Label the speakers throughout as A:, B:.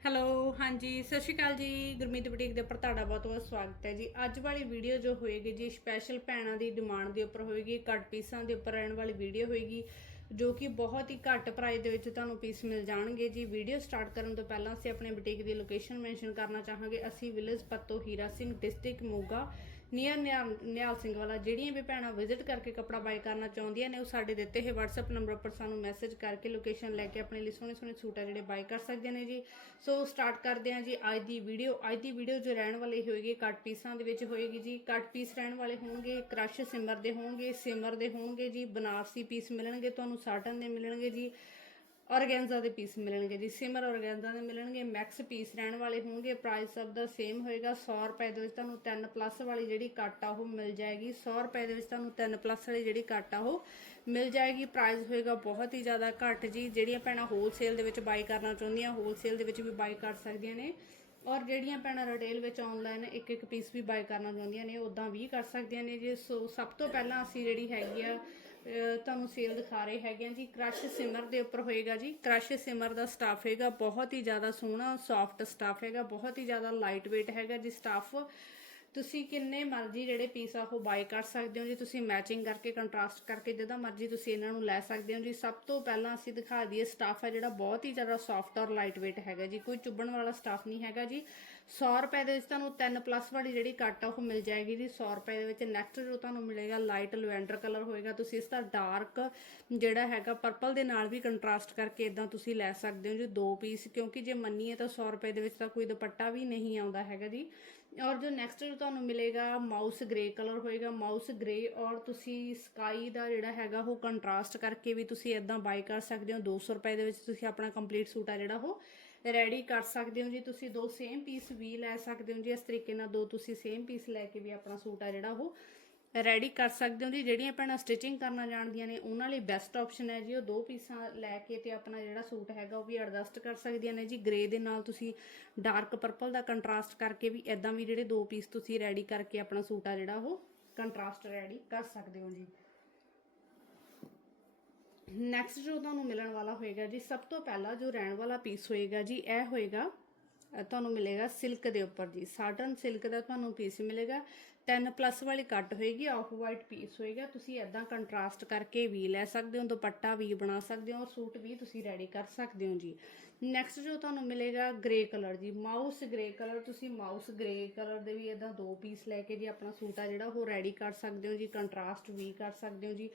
A: Hello ਹਾਂਜੀ, ਸਤਿ ਸ਼੍ਰੀ ਅਕਾਲ ਜੀ। ਗੁਰਮੀਤ ਬੁਟੀਕ ਦੇ ਉੱਪਰ ਤੁਹਾਡਾ ਬਹੁਤ ਬਹੁਤ ਸਵਾਗਤ ਹੈ ਜੀ। ਅੱਜ ਵਾਲੀ ਵੀਡੀਓ ਜੋ ਹੋਏਗੀ ਜੀ ਸਪੈਸ਼ਲ ਭੈਣਾਂ ਦੀ ਡਿਮਾਂਡ ਦੇ ਉੱਪਰ ਹੋਏਗੀ ਕੱਟ ਪੀਸਾਂ ਦੇ ਉੱਪਰ ਰਹਿਣ ਵਾਲੀ ਵੀਡੀਓ ਹੋਏਗੀ, ਜੋ ਕਿ ਬਹੁਤ ਹੀ ਘੱਟ ਪ੍ਰਾਈਸ ਦੇ ਵਿੱਚ ਤੁਹਾਨੂੰ ਪੀਸ ਮਿਲ ਜਾਣਗੇ ਜੀ। ਵੀਡੀਓ ਸਟਾਰਟ ਕਰਨ ਤੋਂ ਪਹਿਲਾਂ ਅਸੀਂ ਆਪਣੇ ਬੁਟੀਕ ਦੀ ਲੋਕੇਸ਼ਨ ਮੈਂਸ਼ਨ ਕਰਨਾ ਚਾਹਾਂਗੇ। ਅਸੀਂ village Patto Hira Singh district Moga. Near Nihal Singh Wala, ਜਿਹੜੀਆਂ ਵੀ ਭੈਣਾਂ ਵਿਜ਼ਿਟ ਕਰਕੇ ਕੱਪੜਾ ਬਾਏ ਕਰਨਾ ਚਾਹੁੰਦੀਆਂ ਨੇ, ਉਹ ਸਾਡੇ ਦਿੱਤੇ ਹੋਏ WhatsApp ਨੰਬਰ ਉੱਪਰ ਸਾਨੂੰ ਮੈਸੇਜ ਕਰਕੇ ਲੋਕੇਸ਼ਨ ਲੈ ਕੇ ਆਪਣੇ ਲਈ ਸੋਹਣੇ ਸੋਹਣੇ ਸੂਟ ਆ ਜਿਹੜੇ ਬਾਏ ਕਰ ਸਕਦੇ ਨੇ ਜੀ। ਸੋ ਸਟਾਰਟ ਕਰਦੇ ਹਾਂ ਜੀ ਅੱਜ ਦੀ ਵੀਡੀਓ ਅੱਜ ਦੀ ਵੀਡੀਓ ਜੋ ਰਹਿਣ ਵਾਲੀ ਹੋਏਗੀ ਕੱਟ ਪੀਸਾਂ ਦੇ ਵਿੱਚ ਹੋਏਗੀ ਜੀ। ਕੱਟ ਪੀਸ ਰਹਿਣ ਵਾਲੇ ਹੋਣਗੇ ਕ੍ਰਸ਼ ਸਿਮਰ ਦੇ ਹੋਣਗੇ, ਸਿਮਰ ਦੇ ਹੋਣਗੇ ਜੀ। ਬਨਾਰਸੀ ਪੀਸ ਮਿਲਣਗੇ, ਤੁਹਾਨੂੰ ਸਾਟਨ ਦੇ ਮਿਲਣਗੇ ਜੀ। ਔਰਗੈਂਜ਼ਾ ਦੇ ਪੀਸ ਮਿਲਣਗੇ ਜੀ, ਸਿਮਰ ਔਰਗੈਂਜ਼ਾ ਦੇ ਮਿਲਣਗੇ, ਮੈਕਸ ਪੀਸ ਰਹਿਣ ਵਾਲੇ ਹੋਣਗੇ ਪ੍ਰਾਈਸ ਸਭ ਦਾ ਸੇਮ ਹੋਏਗਾ 100 ਰੁਪਏ ਦੇ ਵਿੱਚ ਤੁਹਾਨੂੰ 3 ਪਲੱਸ ਵਾਲੀ ਜਿਹੜੀ ਕੱਟ ਆ ਉਹ ਮਿਲ ਜਾਏਗੀ 100 ਰੁਪਏ ਦੇ ਵਿੱਚ ਤੁਹਾਨੂੰ 3 ਪਲੱਸ ਵਾਲੀ ਜਿਹੜੀ ਕੱਟ ਆ ਉਹ ਮਿਲ ਜਾਏਗੀ ਪ੍ਰਾਈਸ ਹੋਏਗਾ ਬਹੁਤ ਹੀ ਜ਼ਿਆਦਾ ਘੱਟ ਜੀ, ਜਿਹੜੀਆਂ ਭੈਣਾਂ ਹੋਲਸੇਲ ਦੇ ਵਿੱਚ ਬਾਈ ਕਰਨਾ ਚਾਹੁੰਦੀਆਂ ਹੋਲਸੇਲ ਦੇ ਵਿੱਚ ਵੀ ਬਾਈ ਕਰ ਸਕਦੀਆਂ ਨੇ ਔਰ ਜਿਹੜੀਆਂ ਭੈਣਾਂ ਰਿਟੇਲ ਵਿੱਚ ਆਨਲਾਈਨ ਇੱਕ ਇੱਕ ਪੀਸ ਵੀ ਬਾਈ ਕਰਨਾ ਚਾਹੁੰਦੀਆਂ ਨੇ ਉਦਾਂ ਵੀ ਕਰ ਸਕਦੀਆਂ ਨੇ ਜੀ, ਸੋ ਸਭ ਤੋਂ ਪਹਿਲਾਂ ਅਸੀਂ ਜਿਹੜੀ ਹੈਗੀ ਆ ਤੁਹਾਨੂੰ ਸੇਲ ਦਿਖਾ ਰਹੇ ਹੈਗੇ ਆ ਜੀ। ਕ੍ਰਸ਼ ਸਿਮਰ ਦੇ ਉੱਪਰ ਹੋਏਗਾ ਜੀ। ਕ੍ਰਸ਼ ਸਿਮਰ ਦਾ ਸਟਾਫ ਹੈਗਾ, ਬਹੁਤ ਹੀ ਜ਼ਿਆਦਾ ਸੋਹਣਾ ਸੌਫਟ ਸਟਾਫ ਹੈਗਾ, ਬਹੁਤ ਹੀ ਜ਼ਿਆਦਾ ਲਾਈਟ weight ਹੈਗਾ ਜੀ ਸਟਾਫ ਤੁਸੀਂ ਕਿੰਨੇ ਮਰਜ਼ੀ ਜਿਹੜੇ ਪੀਸ ਆ ਉਹ ਬਾਈ ਕਰ ਸਕਦੇ ਹੋ ਜੀ, ਤੁਸੀਂ ਮੈਚਿੰਗ ਕਰਕੇ ਕੰਟਰਾਸਟ ਕਰਕੇ, ਜਿੱਦਾਂ ਮਰਜ਼ੀ ਤੁਸੀਂ ਇਹਨਾਂ ਨੂੰ ਲੈ ਸਕਦੇ ਹੋ ਜੀ। ਸਭ ਤੋਂ ਪਹਿਲਾਂ ਅਸੀਂ ਦਿਖਾ ਦਈਏ ਸਟਾਫ ਹੈ ਜਿਹੜਾ ਬਹੁਤ ਹੀ ਜ਼ਿਆਦਾ ਸੌਫਟ ਔਰ ਲਾਈਟ weight ਹੈਗਾ ਜੀ। ਕੋਈ ਚੁੱਭਣ ਵਾਲਾ ਸਟਾਫ ਨਹੀਂ ਹੈਗਾ ਜੀ। 100 ਰੁਪਏ ਦੇ ਵਿੱਚ ਤੁਹਾਨੂੰ 3 ਪਲੱਸ ਵਾਲੀ ਜਿਹੜੀ ਕੱਟ ਆ ਉਹ ਮਿਲ ਜਾਏਗੀ ਜੀ। 100 ਰੁਪਏ ਦੇ ਵਿੱਚ ਨੈਕਸਟ ਜੋ ਤੁਹਾਨੂੰ ਮਿਲੇਗਾ ਲਾਈਟ ਲਵੈਂਡਰ ਕਲਰ ਹੋਏਗਾ। ਤੁਸੀਂ ਇਸ ਦਾ ਡਾਰਕ ਜਿਹੜਾ ਹੈਗਾ ਪਰਪਲ ਦੇ ਨਾਲ ਵੀ ਕੰਟਰਾਸਟ ਕਰਕੇ ਇਦਾਂ ਤੁਸੀਂ ਲੈ ਸਕਦੇ ਹੋ ਜੀ, ਦੋ ਪੀਸ ਕਿਉਂਕਿ ਜੇ ਮੰਨੀਏ ਤਾਂ 100 ਰੁਪਏ ਦੇ ਵਿੱਚ ਤਾਂ ਕੋਈ ਦੁਪੱਟਾ ਵੀ ਨਹੀਂ ਆਉਂਦਾ ਹੈਗਾ ਜੀ। ਔਰ ਜੋ ਨੈਕਸਟ ਜੋ ਤੁਹਾਨੂੰ ਮਿਲੇਗਾ ਮਾਊਸ ਗ੍ਰੇ ਕਲਰ ਹੋਏਗਾ ਮਾਊਸ ਗ੍ਰੇ ਔਰ ਤੁਸੀਂ ਸਕਾਈ ਦਾ ਜਿਹੜਾ ਹੈਗਾ ਉਹ ਕੰਟਰਾਸਟ ਕਰਕੇ ਵੀ ਤੁਸੀਂ ਇਦਾਂ ਬਾਈ ਕਰ ਸਕਦੇ ਹੋ। 200 ਰੁਪਏ ਦੇ ਵਿੱਚ ਤੁਸੀਂ ਆਪਣਾ ਕੰਪਲੀਟ ਸੂਟ ਆ ਜਿਹੜਾ ਉਹ ਰੈਡੀ ਕਰ ਸਕਦੇ ਹੋ ਜੀ। ਤੁਸੀਂ ਦੋ ਸੇਮ ਪੀਸ ਵੀ ਲੈ ਸਕਦੇ ਹੋ ਜੀ। ਇਸ ਤਰੀਕੇ ਨਾਲ ਦੋ ਤੁਸੀਂ ਸੇਮ ਪੀਸ ਲੈ ਕੇ ਵੀ ਆਪਣਾ ਸੂਟ ਆ ਜਿਹੜਾ ਉਹ ਰੈਡੀ ਕਰ ਸਕਦੇ ਹੋ ਜੀ। ਜਿਹੜੀਆਂ ਭੈਣਾਂ ਸਟਿਚਿੰਗ ਕਰਨਾ ਜਾਣਦੀਆਂ ਨੇ, ਉਹਨਾਂ ਲਈ ਬੈਸਟ ਆਪਸ਼ਨ ਹੈ ਜੀ। ਉਹ ਦੋ ਪੀਸਾਂ ਲੈ ਕੇ ਤੇ ਆਪਣਾ ਜਿਹੜਾ ਸੂਟ ਹੈਗਾ ਉਹ ਵੀ ਐਡਜਸਟ ਕਰ ਸਕਦੀਆਂ ਨੇ ਜੀ। ਗ੍ਰੇ ਦੇ ਨਾਲ ਤੁਸੀਂ ਡਾਰਕ ਪਰਪਲ ਦਾ ਕੰਟਰਾਸਟ ਕਰਕੇ ਵੀ ਇਦਾਂ ਵੀ ਜਿਹੜੇ ਦੋ ਪੀਸ ਤੁਸੀਂ ਰੈਡੀ ਕਰਕੇ ਆਪਣਾ ਸੂਟ ਆ ਜਿਹੜਾ ਉਹ ਕੰਟਰਾਸਟ ਰੈਡੀ ਕਰ ਸਕਦੇ ਹੋ ਜੀ। ਨੈਕਸਟ ਜੋ ਤੁਹਾਨੂੰ ਮਿਲਣ ਵਾਲਾ ਹੋਏਗਾ ਜੀ, ਸਭ ਤੋਂ ਪਹਿਲਾਂ ਜੋ ਰਹਿਣ ਵਾਲਾ ਪੀਸ ਹੋਏਗਾ ਜੀ, ਇਹ ਹੋਏਗਾ ਤੁਹਾਨੂੰ ਮਿਲੇਗਾ ਸਿਲਕ ਦੇ ਉੱਪਰ ਜੀ। ਸਾਟਨ ਸਿਲਕ ਦਾ ਤੁਹਾਨੂੰ ਪੀਸ ਮਿਲੇਗਾ। 10 ਪਲੱਸ ਵਾਲੀ ਕੱਟ ਹੋਏਗੀ ਆਫ ਵਾਈਟ ਪੀਸ ਹੋਏਗਾ। ਤੁਸੀਂ ਐਦਾਂ ਕੰਟਰਾਸਟ ਕਰਕੇ ਵੀ ਲੈ ਸਕਦੇ ਹੋ, ਦੁਪੱਟਾ ਵੀ ਬਣਾ ਸਕਦੇ ਹੋ, ਔਰ ਸੂਟ ਵੀ ਤੁਸੀਂ ਰੈਡੀ ਕਰ ਸਕਦੇ ਹੋ ਜੀ। ਨੈਕਸਟ ਜੋ ਤੁਹਾਨੂੰ ਮਿਲੇਗਾ ਗ੍ਰੇ ਕਲਰ ਜੀ। ਮਾਊਸ ਗ੍ਰੇ ਕਲਰ ਤੁਸੀਂ ਮਾਊਸ ਗ੍ਰੇ ਕਲਰ ਦੇ ਵੀ ਐਦਾਂ ਦੋ ਪੀਸ ਲੈ ਕੇ ਜੀ ਆਪਣਾ ਸੂਟ ਆ ਜਿਹੜਾ, ਉਹ ਰੈਡੀ ਕਰ ਸਕਦੇ ਹੋ ਜੀ ਕੰਟਰਾਸਟ ਵੀ ਕਰ ਸਕਦੇ ਹੋ ਜੀ।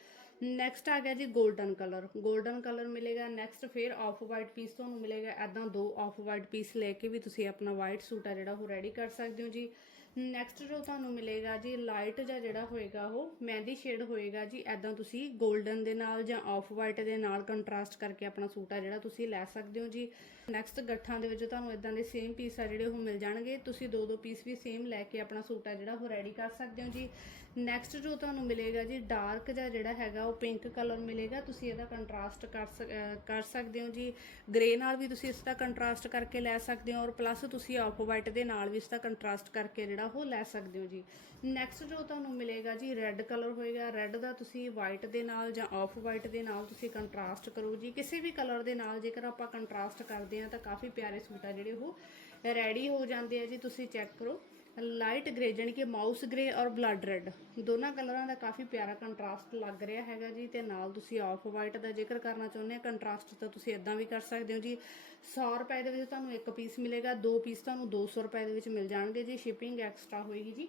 A: ਨੈਕਸਟ ਆ ਗਿਆ ਜੀ 골ਡਨ ਕਲਰ 골ਡਨ ਕਲਰ ਮਿਲੇਗਾ ਨੈਕਸਟ ਫਿਰ ਆਫ ਵਾਈਟ ਪੀਸ ਤੁਹਾਨੂੰ ਮਿਲੇਗਾ। ਐਦਾਂ ਦੋ ਆਫ ਵਾਈਟ ਪੀਸ ਲੈ ਕੇ ਵੀ ਤੁਸੀਂ ਆਪਣਾ ਵਾਈਟ ਸੂਟ ਆ ਜਿਹੜਾ ਉਹ ਰੈਡੀ ਕਰ ਸਕਦੇ ਹੋ ਜੀ। ਨੈਕਸਟ ਜੋ ਤੁਹਾਨੂੰ ਮਿਲੇਗਾ ਜੀ ਲਾਈਟ ਜਾਂ ਜਿਹੜਾ ਹੋਏਗਾ ਉਹ ਮਹਿੰਦੀ ਸ਼ੇਡ ਹੋਏਗਾ ਜੀ। ਐਦਾਂ ਤੁਸੀਂ 골ਡਨ ਦੇ ਨਾਲ ਜਾਂ ਆਫ ਵਾਈਟ ਦੇ ਨਾਲ ਕੰਟਰਾਸਟ ਕਰਕੇ ਆਪਣਾ ਸੂਟ ਆ ਜਿਹੜਾ ਤੁਸੀਂ ਲੈ ਸਕਦੇ ਹੋ ਜੀ। ਨੈਕਸਟ ਗੱਠਾਂ ਦੇ ਵਿੱਚ ਤੁਹਾਨੂੰ ਇਦਾਂ ਦੇ ਸੇਮ ਪੀਸ ਆ ਜਿਹੜੇ ਉਹ ਮਿਲ ਜਾਣਗੇ। ਤੁਸੀਂ ਦੋ ਦੋ ਪੀਸ ਵੀ ਸੇਮ ਲੈ ਕੇ ਆਪਣਾ ਸੂਟ ਆ ਜਿਹੜਾ ਉਹ ਰੈਡੀ ਕਰ ਸਕਦੇ ਹੋ ਜੀ। ਨੈਕਸਟ ਜੋ ਤੁਹਾਨੂੰ ਮਿਲੇਗਾ ਜੀ ਡਾਰਕ ਜਾਂ ਜਿਹੜਾ ਹੈਗਾ, ਉਹ ਪਿੰਕ ਕਲਰ ਮਿਲੇਗਾ। ਤੁਸੀਂ ਇਹਦਾ ਕੰਟਰਾਸਟ ਕਰ ਸਕ- ਕਰ ਸਕਦੇ ਹੋ ਜੀ। ਗ੍ਰੇ ਨਾਲ ਵੀ ਤੁਸੀਂ ਇਸ ਦਾ ਕੰਟਰਾਸਟ ਕਰਕੇ ਲੈ ਸਕਦੇ ਹੋ ਔਰ ਪਲੱਸ ਤੁਸੀਂ ਆਫ ਵਾਈਟ ਦੇ ਨਾਲ ਵੀ ਇਸ ਦਾ ਕੰਟਰਾਸਟ ਕਰਕੇ ਜਿਹੜਾ ਉਹ ਲੈ ਸਕਦੇ ਹੋ ਜੀ। ਨੈਕਸਟ ਜੋ ਤੁਹਾਨੂੰ ਮਿਲੇਗਾ ਜੀ ਰੈੱਡ ਕਲਰ ਹੋਏਗਾ। ਰੈੱਡ ਦਾ ਤੁਸੀਂ ਵਾਈਟ ਦੇ ਨਾਲ ਜਾਂ ਆਫ ਵਾਈਟ ਦੇ ਨਾਲ ਤੁਸੀਂ ਕੰਟਰਾਸਟ ਕਰੋ ਜੀ। ਕਿਸੇ ਵੀ ਕਲਰ ਦੇ ਨਾਲ ਜੇਕਰ ਆਪਾਂ ਕੰਟਰਾਸਟ ਕਰਦੇ ਆ ਤਾਂ ਕਾਫੀ ਪਿਆਰੇ ਸੂਟ ਆ ਜਿਹੜੇ ਉਹ ਰੈਡੀ ਹੋ ਜਾਂਦੇ ਆ ਜੀ। ਤੁਸੀਂ ਚੈੱਕ ਕਰੋ। ਲਾਈਟ ਗ੍ਰੇ, ਜਾਣੀ ਕਿ ਮਾਊਸ ਗ੍ਰੇ ਔਰ ਬਲੱਡ ਰੈੱਡ। ਦੋਨਾਂ ਕਲਰਾਂ ਦਾ ਕਾਫੀ ਪਿਆਰਾ ਕੰਟਰਾਸਟ ਲੱਗ ਰਿਹਾ ਹੈਗਾ ਜੀ, ਤੇ ਨਾਲ ਤੁਸੀਂ ਆਫ ਵਾਈਟ ਦਾ ਜ਼ਿਕਰ ਕਰਨਾ ਚਾਹੁੰਦੇ ਆ, ਕੰਟਰਾਸਟ ਤਾਂ ਤੁਸੀਂ ਇਦਾਂ ਵੀ ਕਰ ਸਕਦੇ ਹੋ ਜੀ। 100 ਰੁਪਏ ਦੇ ਵਿੱਚ ਤੁਹਾਨੂੰ ਇੱਕ ਪੀਸ ਮਿਲੇਗਾ, ਦੋ ਪੀਸ ਤੁਹਾਨੂੰ 200 ਰੁਪਏ ਦੇ ਵਿੱਚ ਮਿਲ ਜਾਣਗੇ ਜੀ, ਸ਼ਿਪਿੰਗ ਐਕਸਟਰਾ ਹੋਏਗੀ ਜੀ।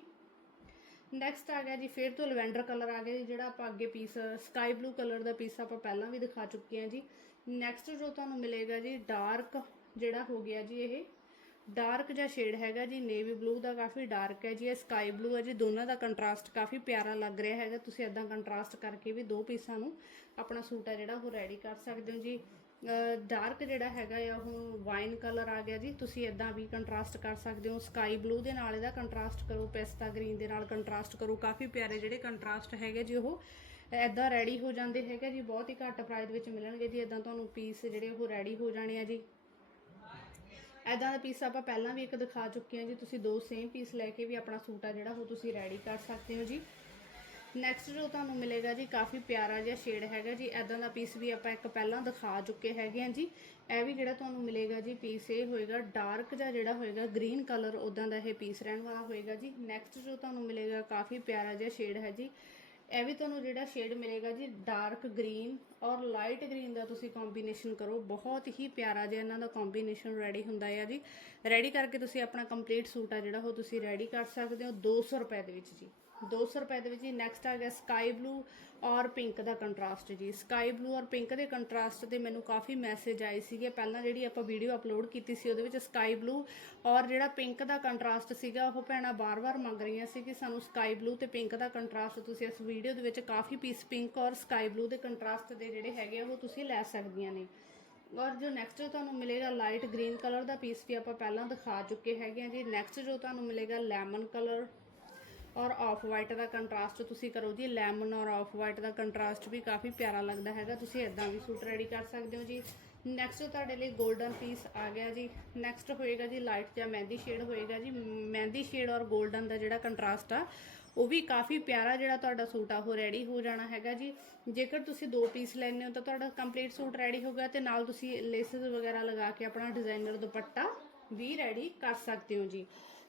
A: ਨੈਕਸਟ ਆ ਗਿਆ ਜੀ, ਫਿਰ ਤੋਂ ਲਵੈਂਡਰ ਕਲਰ ਆ ਗਿਆ ਜੀ, ਜਿਹੜਾ ਆਪਾਂ ਅੱਗੇ ਪੀਸ ਸਕਾਈ ਬਲੂ ਕਲਰ ਦਾ ਪੀਸ ਆਪਾਂ ਪਹਿਲਾਂ ਵੀ ਦਿਖਾ ਚੁੱਕੇ ਹਾਂ ਜੀ। ਨੈਕਸਟ ਜੋ ਤੁਹਾਨੂੰ ਮਿਲੇਗਾ ਜੀ ਡਾਰਕ ਜਿਹੜਾ ਹੋ ਗਿਆ ਜੀ ਇਹ। ਡਾਰਕ ਜਿਹਾ ਸ਼ੇਡ ਹੈਗਾ ਜੀ, ਨੇਵੀ ਬਲੂ ਦਾ ਕਾਫੀ ਡਾਰਕ ਹੈ ਜੀ, ਇਹ ਸਕਾਈ ਬਲੂ ਹੈ ਜੀ, ਦੋਨਾਂ ਦਾ ਕੰਟਰਾਸਟ ਕਾਫੀ ਪਿਆਰਾ ਲੱਗ ਰਿਹਾ ਹੈਗਾ, ਤੁਸੀਂ ਇਦਾਂ ਕੰਟਰਾਸਟ ਕਰਕੇ ਵੀ ਦੋ ਪੀਸਾਂ ਨੂੰ ਆਪਣਾ ਸੂਟ ਹੈ ਜਿਹੜਾ, ਉਹ ਰੈਡੀ ਕਰ ਸਕਦੇ ਹੋ ਜੀ। ਡਾਰਕ ਜਿਹੜਾ ਹੈਗਾ ਆ, ਉਹ ਵਾਈਨ ਕਲਰ ਆ ਗਿਆ ਜੀ, ਤੁਸੀਂ ਇਦਾਂ ਵੀ ਕੰਟਰਾਸਟ ਕਰ ਸਕਦੇ ਹੋ। ਸਕਾਈ ਬਲੂ ਦੇ ਨਾਲ ਇਹਦਾ ਕੰਟਰਾਸਟ ਕਰੋ, ਪੈਸਤਾ ਗ੍ਰੀਨ ਦੇ ਨਾਲ ਕੰਟਰਾਸਟ ਕਰੋ, ਕਾਫੀ ਪਿਆਰੇ ਜਿਹੜੇ ਕੰਟਰਾਸਟ ਹੈਗੇ ਜੀ, ਉਹ ਇਦਾਂ ਰੈਡੀ ਹੋ ਜਾਂਦੇ ਹੈਗੇ ਜੀ, ਬਹੁਤ ਹੀ ਘੱਟ ਪ੍ਰਾਈਸ ਵਿੱਚ ਮਿਲਣਗੇ ਜੀ ਇਦਾਂ ਤੁਹਾਨੂੰ ਪੀਸ ਜਿਹੜੇ, ਉਹ ਰੈਡੀ ਹੋ ਜਾਣੇ ਆ ਜੀ। ਐਦਾਂ ਦਾ ਪੀਸ ਆਪਾਂ ਪਹਿਲਾਂ ਵੀ ਇੱਕ ਦਿਖਾ ਚੁੱਕੇ ਹਾਂ ਜੀ। ਤੁਸੀਂ ਦੋ ਸੇਮ ਪੀਸ ਲੈ ਕੇ ਵੀ ਆਪਣਾ ਸੂਟ ਆ ਜਿਹੜਾ, ਉਹ ਤੁਸੀਂ ਰੈਡੀ ਕਰ ਸਕਦੇ ਹੋ ਜੀ। ਨੈਕਸਟ ਜੋ ਤੁਹਾਨੂੰ ਮਿਲੇਗਾ ਜੀ, ਕਾਫੀ ਪਿਆਰਾ ਜਿਹਾ ਸ਼ੇਡ ਹੈਗਾ ਜੀ। ਐਦਾਂ ਦਾ ਪੀਸ ਵੀ ਆਪਾਂ ਇੱਕ ਪਹਿਲਾਂ ਦਿਖਾ ਚੁੱਕੇ ਹੈਗੇ ਹਾਂ ਜੀ। ਇਹ ਵੀ ਜਿਹੜਾ ਤੁਹਾਨੂੰ ਮਿਲੇਗਾ ਜੀ ਪੀਸ ਇਹ ਹੋਏਗਾ ਡਾਰਕ ਜਿਹਾ ਜਿਹੜਾ ਹੋਏਗਾ ਗ੍ਰੀਨ ਕਲਰ ਉਦਾਂ ਦਾ ਇਹ ਪੀਸ ਰਹਿਣ ਵਾਲਾ ਹੋਏਗਾ ਜੀ। ਨੈਕਸਟ ਜੋ ਤੁਹਾਨੂੰ ਮਿਲੇਗਾ, ਕਾਫੀ ਪਿਆਰਾ ਜਿਹਾ ਸ਼ੇਡ ਹੈ ਜੀ। ਇਹ ਵੀ ਤੁਹਾਨੂੰ ਜਿਹੜਾ ਸ਼ੇਡ ਮਿਲੇਗਾ ਜੀ ਡਾਰਕ ਗ੍ਰੀਨ ਔਰ ਲਾਈਟ ਗ੍ਰੀਨ ਦਾ ਤੁਸੀਂ ਕੰਬੀਨੇਸ਼ਨ ਕਰੋ। ਬਹੁਤ ਹੀ ਪਿਆਰਾ ਜਿਹਾ ਇਹਨਾਂ ਦਾ ਕੰਬੀਨੇਸ਼ਨ ਰੈਡੀ ਹੁੰਦਾ ਹੈ ਜੀ। ਰੈਡੀ ਕਰਕੇ ਤੁਸੀਂ ਆਪਣਾ ਕੰਪਲੀਟ ਸੂਟ ਆ ਜਿਹੜਾ, ਉਹ ਤੁਸੀਂ ਰੈਡੀ ਕਰ ਸਕਦੇ ਹੋ 200 ਰੁਪਏ ਦੇ ਵਿੱਚ ਜੀ। 200 ਰੁਪਏ ਦੇ ਵਿੱਚ ਜੀ ਨੈਕਸਟ ਆ ਗਿਆ ਸਕਾਈ ਬਲੂ ਔਰ ਪਿੰਕ ਦਾ ਕੰਟਰਾਸਟ ਜੀ। ਸਕਾਈ ਬਲੂ ਔਰ ਪਿੰਕ ਦੇ ਕੰਟਰਾਸਟ ਤੇ ਮੈਨੂੰ ਕਾਫੀ ਮੈਸੇਜ ਆਏ ਸੀਗੇ। ਪਹਿਲਾਂ ਜਿਹੜੀ ਆਪਾਂ ਵੀਡੀਓ ਅਪਲੋਡ ਕੀਤੀ ਸੀ, ਉਹਦੇ ਵਿੱਚ ਸਕਾਈ ਬਲੂ ਔਰ ਜਿਹੜਾ ਪਿੰਕ ਦਾ ਕੰਟਰਾਸਟ ਸੀਗਾ, ਉਹ ਭੈਣਾਂ ਬਾਰ-ਬਾਰ ਮੰਗ ਰਹੀਆਂ ਸੀ ਕਿ ਸਾਨੂੰ ਸਕਾਈ ਬਲੂ ਤੇ ਪਿੰਕ ਦਾ ਕੰਟਰਾਸਟ ਤੁਸੀਂ ਇਸ ਵੀਡੀਓ ਦੇ ਵਿੱਚ ਕਾਫੀ ਪੀਸ ਪਿੰਕ ਔਰ ਸਕਾਈ ਬਲੂ ਦੇ ਕੰਟਰਾਸਟ ਦੇ ਜਿਹੜੇ ਹੈਗੇ ਆ, ਉਹ ਤੁਸੀਂ ਲੈ ਸਕਦੀਆਂ ਨੇ। ਔਰ ਜੋ ਨੈਕਸਟ ਤੁਹਾਨੂੰ ਮਿਲੇਗਾ ਲਾਈਟ ਗ੍ਰੀਨ ਕਲਰ ਦਾ ਪੀਸ ਵੀ ਆਪਾਂ ਪਹਿਲਾਂ ਦਿਖਾ ਚੁੱਕੇ ਹੈਗੇ ਆ ਜੀ। ਨੈਕਸਟ ਜੋ ਤੁਹਾਨੂੰ ਮਿਲੇਗਾ ਲੈਮਨ ਕਲਰ ਔਰ ਆਫ ਵਾਈਟ ਦਾ ਕੰਟਰਾਸਟ ਤੁਸੀਂ ਕਰੋ ਜੀ ਲੈਮਨ ਔਰ ਆਫ ਵਾਈਟ ਦਾ ਕੰਟਰਾਸਟ ਵੀ ਕਾਫੀ ਪਿਆਰਾ ਲੱਗਦਾ ਹੈਗਾ, ਤੁਸੀਂ ਇਦਾਂ ਵੀ ਸੂਟ ਰੈਡੀ ਕਰ ਸਕਦੇ ਹੋ ਜੀ। ਨੈਕਸਟ ਤੁਹਾਡੇ ਲਈ 골ਡਨ ਪੀਸ ਆ ਗਿਆ ਜੀ। ਨੈਕਸਟ ਹੋਏਗਾ ਜੀ ਲਾਈਟ ਜਾਂ ਮਹਿੰਦੀ ਸ਼ੇਡ ਹੋਏਗਾ ਜੀ। ਮਹਿੰਦੀ ਸ਼ੇਡ ਔਰ 골ਡਨ ਦਾ ਜਿਹੜਾ ਕੰਟਰਾਸਟ ਆ, ਉਹ ਵੀ ਕਾਫੀ ਪਿਆਰਾ ਜਿਹੜਾ ਤੁਹਾਡਾ ਸੂਟ ਆ, ਉਹ ਰੈਡੀ ਹੋ ਜਾਣਾ ਹੈਗਾ ਜੀ। ਜੇਕਰ ਤੁਸੀਂ ਦੋ ਪੀਸ ਲੈਣੇ ਹੋ ਤਾਂ ਤੁਹਾਡਾ ਕੰਪਲੀਟ ਸੂਟ ਰੈਡੀ ਹੋਗਾ ਤੇ ਨਾਲ ਤੁਸੀਂ ਲੇਸਸ ਵਗੈਰਾ ਲਗਾ ਕੇ ਆਪਣਾ ਡਿਜ਼ਾਈਨਰ ਦੁਪੱਟਾ ਵੀ ਰੈਡੀ ਕਰ ਸਕਦੇ ਹੋ ਜੀ।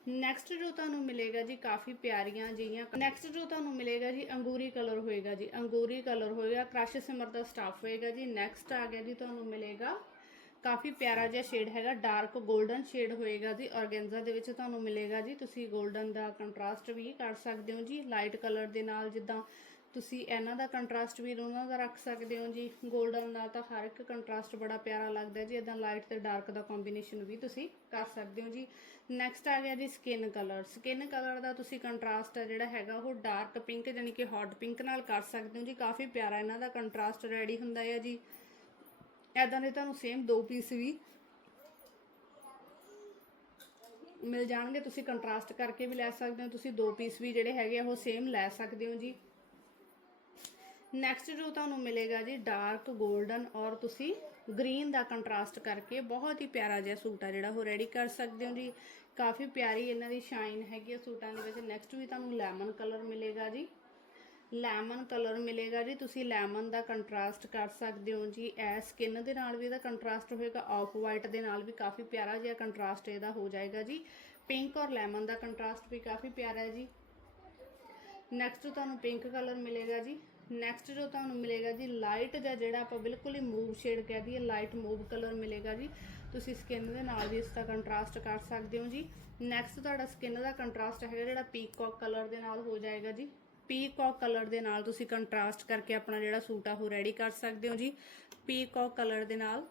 A: ਨੈਕਸਟ ਜੋ ਤੁਹਾਨੂੰ ਮਿਲੇਗਾ ਜੀ, ਕਾਫੀ ਪਿਆਰੀਆਂ ਜਿਹੀਆਂ ਨੈਕਸਟ ਜੋ ਤੁਹਾਨੂੰ ਮਿਲੇਗਾ ਜੀ, ਅੰਗੂਰੀ ਕਲਰ ਹੋਏਗਾ ਜੀ। ਅੰਗੂਰੀ ਕਲਰ ਹੋਏਗਾ, ਕ੍ਰਸ਼ ਸਿਮਰ ਦਾ ਸਟਾਫ ਹੋਏਗਾ ਜੀ। ਨੈਕਸਟ ਆ ਗਿਆ ਜੀ, ਤੁਹਾਨੂੰ ਮਿਲੇਗਾ ਕਾਫੀ ਪਿਆਰਾ ਜਿਹਾ ਸ਼ੇਡ ਹੈਗਾ ਡਾਰਕ 골ਡਨ ਸ਼ੇਡ ਹੋਏਗਾ ਜੀ। ਔਰਗੈਂਜ਼ਾ ਦੇ ਵਿੱਚ ਤੁਹਾਨੂੰ ਮਿਲੇਗਾ ਜੀ। ਤੁਸੀਂ 골ਡਨ ਦਾ ਕੰਟਰਾਸਟ ਵੀ ਕਰ ਸਕਦੇ ਹੋ ਜੀ। ਲਾਈਟ ਕਲਰ ਦੇ ਨਾਲ ਜਿੱਦਾਂ ਤੁਸੀਂ ਇਹਨਾਂ ਦਾ ਕੰਟਰਾਸਟ ਵੀ ਉਹਨਾਂ ਦਾ ਰੱਖ ਸਕਦੇ ਹੋ ਜੀ। 골ਡਨ ਨਾਲ ਤਾਂ ਹਰ ਇੱਕ ਕੰਟਰਾਸਟ ਬੜਾ ਪਿਆਰਾ ਲੱਗਦਾ ਜੀ। ਇਦਾਂ ਲਾਈਟ ਤੇ ਡਾਰਕ ਦਾ ਕੰਬੀਨੇਸ਼ਨ ਵੀ ਤੁਸੀਂ ਕਰ ਸਕਦੇ ਹੋ ਜੀ। ਨੈਕਸਟ ਆ ਗਿਆ ਜੀ ਸਕਿਨ ਕਲਰ ਸਕਿਨ ਕਲਰ ਦਾ ਤੁਸੀਂ ਕੰਟਰਾਸਟ ਆ ਜਿਹੜਾ ਹੈਗਾ, ਉਹ ਡਾਰਕ ਪਿੰਕ ਯਾਨੀ ਕਿ ਹੌਟ ਪਿੰਕ ਨਾਲ ਕਰ ਸਕਦੇ ਹੋ ਜੀ। ਕਾਫੀ ਪਿਆਰਾ ਇਹਨਾਂ ਦਾ ਕੰਟਰਾਸਟ ਰੈਡੀ ਹੁੰਦਾ ਹੈ ਜੀ। ਐਦਾਂ ਦੇ ਤੁਹਾਨੂੰ ਸੇਮ ਦੋ ਪੀਸ ਵੀ ਮਿਲ ਜਾਣਗੇ। ਤੁਸੀਂ ਕੰਟਰਾਸਟ ਕਰਕੇ ਵੀ ਲੈ ਸਕਦੇ ਹੋ। ਤੁਸੀਂ ਦੋ ਪੀਸ ਵੀ ਜਿਹੜੇ ਹੈਗੇ ਆ, ਉਹ ਸੇਮ ਲੈ ਸਕਦੇ ਹੋ ਜੀ। ਨੈਕਸਟ ਜੋ ਤੁਹਾਨੂੰ ਮਿਲੇਗਾ ਜੀ ਡਾਰਕ 골ਡਨ ਔਰ ਤੁਸੀਂ ਗ੍ਰੀਨ ਦਾ ਕੰਟਰਾਸਟ ਕਰਕੇ ਬਹੁਤ ਹੀ ਪਿਆਰਾ ਜਿਹਾ ਸੂਟ ਆ ਜਿਹੜਾ, ਉਹ ਰੈਡੀ ਕਰ ਸਕਦੇ ਹੋ ਜੀ। ਕਾਫੀ ਪਿਆਰੀ ਇਹਨਾਂ ਦੀ ਸ਼ਾਈਨ ਹੈਗੀ ਆ ਸੂਟਾਂ ਦੇ ਵਿੱਚ। ਨੈਕਸਟ ਵੀ ਤੁਹਾਨੂੰ ਲੈਮਨ ਕਲਰ ਮਿਲੇਗਾ ਜੀ। ਲੈਮਨ ਕਲਰ ਮਿਲੇਗਾ ਜੀ, ਤੁਸੀਂ ਲੈਮਨ ਦਾ ਕੰਟਰਾਸਟ ਕਰ ਸਕਦੇ ਹੋ ਜੀ। ਐ ਸਕਿਨ ਦੇ ਨਾਲ ਵੀ ਇਹਦਾ ਕੰਟਰਾਸਟ ਹੋਏਗਾ ਆਫ ਵਾਈਟ ਦੇ ਨਾਲ ਵੀ ਕਾਫੀ ਪਿਆਰਾ ਜਿਹਾ ਕੰਟਰਾਸਟ ਇਹਦਾ ਹੋ ਜਾਏਗਾ ਜੀ। ਪਿੰਕ ਔਰ ਲੈਮਨ ਦਾ ਕੰਟਰਾਸਟ ਵੀ ਕਾਫੀ ਪਿਆਰਾ ਹੈ ਜੀ। ਨੈਕਸਟ ਤੁਹਾਨੂੰ ਪਿੰਕ ਕਲਰ ਮਿਲੇਗਾ ਜੀ। ਨੈਕਸਟ ਜੋ ਤੁਹਾਨੂੰ ਮਿਲੇਗਾ ਜੀ ਲਾਈਟ ਜਾਂ ਜਿਹੜਾ ਆਪਾਂ ਬਿਲਕੁਲ ਹੀ ਮੂਵ ਸ਼ੇਡ ਕਹਿ ਦਈਏ ਲਾਈਟ ਮੂਵ ਕਲਰ ਮਿਲੇਗਾ ਜੀ। ਤੁਸੀਂ ਸਕਿਨ ਦੇ ਨਾਲ ਵੀ ਇਸ ਦਾ ਕੰਟਰਾਸਟ ਕਰ ਸਕਦੇ ਹੋ ਜੀ। ਨੈਕਸਟ ਤੁਹਾਡਾ ਸਕਿਨ ਦਾ ਕੰਟਰਾਸਟ ਹੈਗਾ ਜਿਹੜਾ ਪੀਕੌਕ ਕਲਰ ਦੇ ਨਾਲ ਹੋ ਜਾਏਗਾ ਜੀ। ਪੀਕੌਕ ਕਲਰ ਦੇ ਨਾਲ ਤੁਸੀਂ ਕੰਟਰਾਸਟ ਕਰਕੇ ਆਪਣਾ ਜਿਹੜਾ ਸੂਟ ਆ, ਉਹ ਰੈਡੀ ਕਰ ਸਕਦੇ ਹੋ ਜੀ। ਪੀਕੌਕ ਕਲਰ ਦੇ ਨਾਲ।